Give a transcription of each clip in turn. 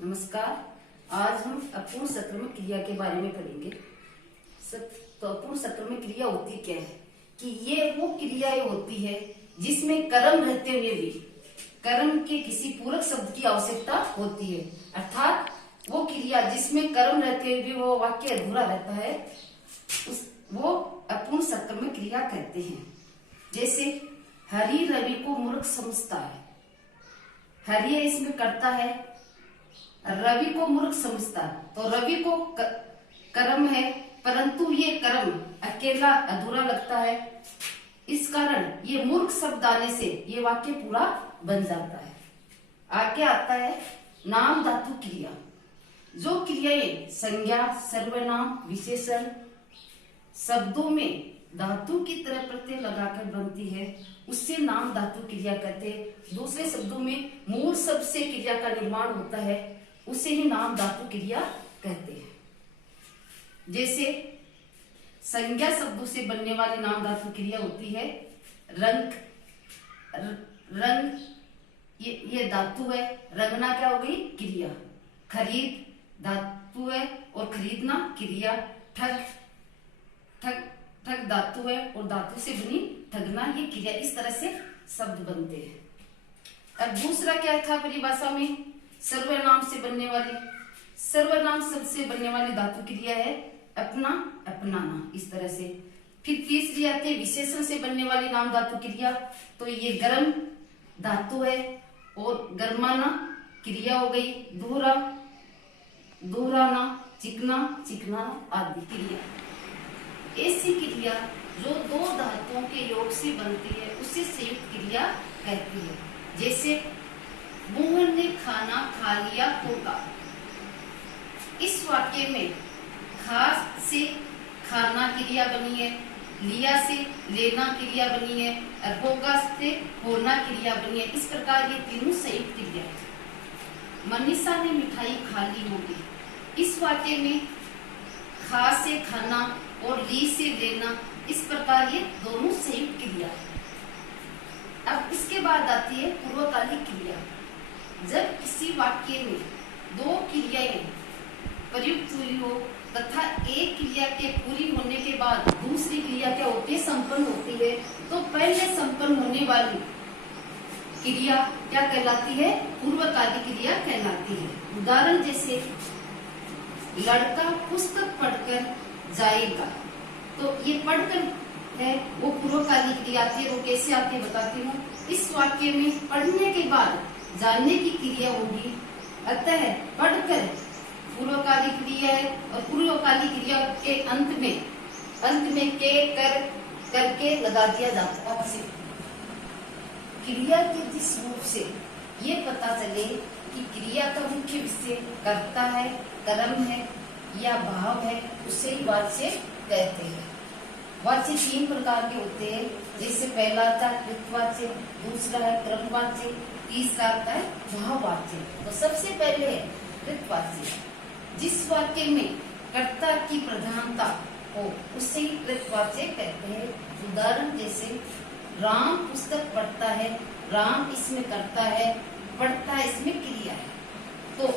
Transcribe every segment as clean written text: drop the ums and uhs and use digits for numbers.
नमस्कार। आज हम अपूर्ण संक्रमण क्रिया के बारे में पढ़ेंगे। तो अपूर्ण संक्रमण क्रिया होती क्या है कि ये वो क्रियाएं होती है जिसमें कर्म रहते हुए भी कर्म के किसी पूरक शब्द की आवश्यकता होती है, अर्थात वो क्रिया जिसमें कर्म रहते हुए भी वो वाक्य अधूरा रहता है, वो अपूर्ण संक्रमण क्रिया कहते हैं। जैसे हरि रवि को मूर्ख समझता है। हरि इसमें करता है, रवि को मूर्ख समझता है, तो रवि को कर्म है, परंतु ये कर्म अकेला अधूरा लगता है। इस कारण ये मूर्ख शब्द आने से ये वाक्य पूरा बन जाता है। आगे आता है नाम धातु क्रिया। जो क्रियाएं संज्ञा, सर्वनाम, विशेषण शब्दों में धातु की तरह प्रत्यय लगाकर बनती है, उससे नाम धातु क्रिया कहते हैं। दूसरे शब्दों में मूल शब्द से क्रिया का निर्माण होता है, उसे ही नाम धातु क्रिया कहते हैं। जैसे संज्ञा शब्दों से बनने वाली नाम धातु क्रिया होती है रंग। रंग ये धातु है, रंगना क्या हो गई क्रिया। खरीद धातु है और खरीदना क्रिया। ठग ठग ठग धातु है और धातु से बनी ठगना ये क्रिया। इस तरह से शब्द बनते हैं। अब दूसरा क्या था परिभाषा में, सर्वनाम से बनने वाली। सर्वनाम शब्द से बनने वाली धातु क्रिया है अपना, अपनाना, इस तरह से। फिर तीसरी आती है विशेषण से बनने वाली नाम धातु क्रिया। तो ये गर्म धातु है और गर्माना क्रिया हो गई। दोहरा दोहराना, चिकना चिकनाना आदि क्रिया। ऐसी क्रिया जो दो धातुओं के योग से बनती है उसे संयुक्त क्रिया कहती है। जैसे मोहन ने खाना खा लिया होगा। इस वाक्य में खा से खाना क्रिया बनी है, लिया से लेना क्रिया बनी है और होगा से होना क्रिया बनी है। इस प्रकार ये तीनों संयुक्त क्रिया है। मनीषा ने मिठाई खा ली होगी। इस वाक्य में खा से खाना और ली से लेना, इस प्रकार ये दोनों संयुक्त क्रिया है। अब इसके बाद आती है पूर्वकालिक क्रिया। जब किसी वाक्य में दो क्रियाएं प्रयुक्त हुई हो तथा एक क्रिया के पूरी होने के बाद दूसरी क्रिया क्या होती है, संपन्न होती है, तो पहले संपन्न होने वाली क्रिया क्या कहलाती है, पूर्वकालिक क्रिया कहलाती है। उदाहरण जैसे लड़का पुस्तक पढ़कर जाएगा, तो ये पढ़कर है वो पूर्वकालिक क्रिया आती है। वो कैसे आती है बताती हूँ। इस वाक्य में पढ़ने के बाद जानने की क्रिया होगी, अतः पढ़कर पूर्वकालिक क्रिया है और पूर्वकालिक क्रिया के अंत में के कर करके लगा दिया जाता है। क्रिया के जिस रूप से ये पता चले कि क्रिया का मुख्य विषय कर्ता है, कर्म है या भाव है, उसे ही वाच्य कहते हैं। वाच्य तीन प्रकार के होते हैं। जैसे पहला आता है कृतवाच्य, दूसरा है क्रमवाच्य, तीसरा आता है भाववाच्य। तो सबसे पहले है कृतवाच्य। जिस वाक्य में कर्ता की प्रधानता हो उसे ही कृतवाच्य कहते हैं। उदाहरण जैसे राम पुस्तक पढ़ता है। राम इसमें कर्ता है, पढ़ता इसमें क्रिया है, तो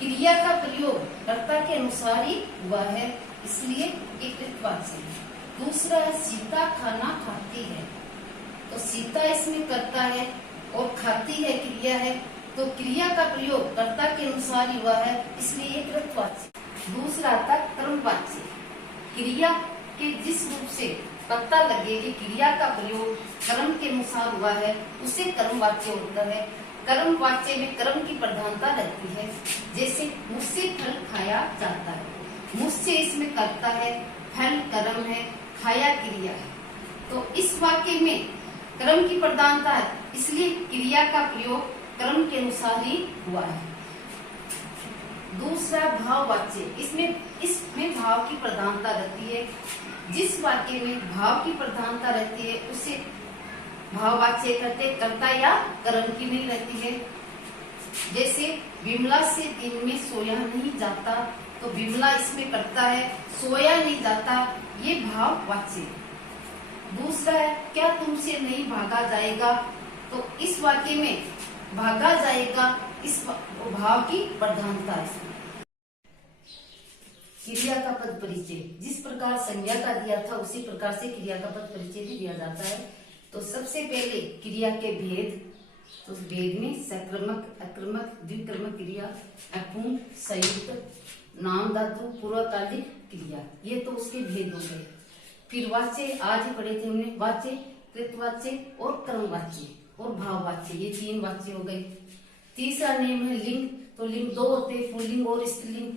क्रिया का प्रयोग कर्ता के अनुसार ही हुआ है, इसलिए एक कृतवाच्य है। दूसरा है सीता खाना खाती है। तो सीता इसमें कर्ता है और खाती है क्रिया है, तो क्रिया का प्रयोग कर्ता के अनुसार ही हुआ है, इसलिए एक कृतवाच्य। दूसरा आता क्रमवाच्य। क्रिया के जिस रूप से पता लगे कि क्रिया का प्रयोग कर्म के अनुसार हुआ है उसे कर्मवाच्य होता है। कर्मवाच्य में कर्म की प्रधानता रहती है। जैसे मुझसे फल खाया जाता है। मुझसे इसमें कर्ता है, फल कर्म है, खाया क्रिया है, तो इस वाक्य में कर्म की प्रधानता है, इसलिए क्रिया का प्रयोग कर्म के अनुसार ही हुआ है। दूसरा भाववाच्य। इसमें भाव की प्रधानता रहती है। जिस वाक्य में भाव की प्रधानता रहती है उसे भाववाच्य कहते, कर्ता या कर्म की नहीं रहती है। जैसे विमला से दिन में सोया नहीं जाता, तो विमला इसमें कर्ता है, सोया नहीं जाता, ये भाववाच्य। दूसरा है क्या तुमसे नहीं भागा जाएगा, तो इस वाक्य में भागा जाएगा, इस भाव की प्रधानता है इसमें। क्रिया का पद परिचय, जिस प्रकार संज्ञा का दिया था उसी प्रकार से क्रिया का पद परिचय भी दिया जाता है। तो सबसे पहले क्रिया के भेद, तो भेद में सक्रमक, अक्रमक, द्विक्रमक क्रिया, अपूर्ण, संयुक्त, नाम धातु, पूर्वकालिक क्रिया, ये तो उसके भेद हो गए। फिर वाच्य आज ही पढ़े थे हमने, वाच्य, कृतवाच्य और कर्मवाच्य और भाववाच्य, ये 3 वाच्य हो गए। तीसरा नियम है लिंग, तो लिंग 2 होते हैं, पुल्लिंग और स्त्रीलिंग।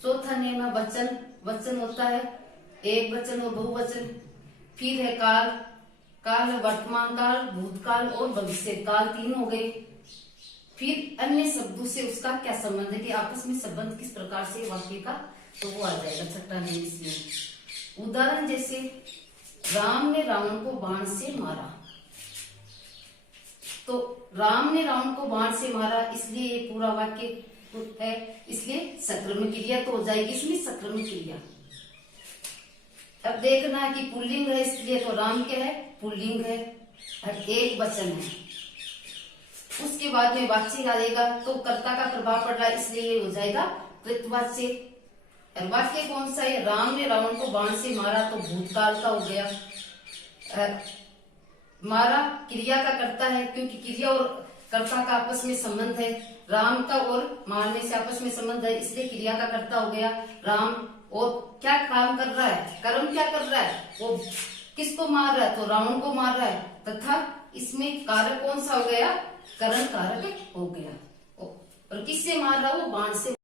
चौथा नियम है वचन, वचन होता है एक वचन और बहुवचन। फिर है काल, काल है वर्तमान काल, भूतकाल और भविष्य काल, 3 हो गए। फिर अन्य शब्दों से उसका क्या संबंध है कि आपस में संबंध किस प्रकार से वाक्य का, तो वो आ जाएगा छठा नियम इसमें। उदाहरण जैसे राम ने रावण को बाण से मारा, तो राम ने रावण को बाण से मारा, इसलिए ये पूरा वाक्य है, इसलिए सक्रम क्रिया तो हो जाएगी इसमें सक्रम क्रिया। अब देखना है कि पुल्लिंग है, इसलिए तो राम क्या है, पुल्लिंग है और एक वचन है। उसके बाद में वाच्य आएगा, तो कर्ता का प्रभाव पड़ रहा है, इसलिए ये हो जाएगा कृतवाच्य। और वाक्य कौन सा है, राम ने रावण को बाण से मारा, तो भूतकाल का हो गया। मारा क्रिया का करता है, क्योंकि क्रिया और कर्ता का आपस में संबंध है, राम का और मारने से आपस में संबंध है, इसलिए क्रिया का कर्ता हो गया राम। और क्या काम कर रहा है, कर्म क्या कर रहा है, वो किसको मार रहा है, तो रावण को मार रहा है, तथा इसमें कारक कौन सा हो गया, करण कारक हो गया। और किससे मार रहा है, वो बाण से।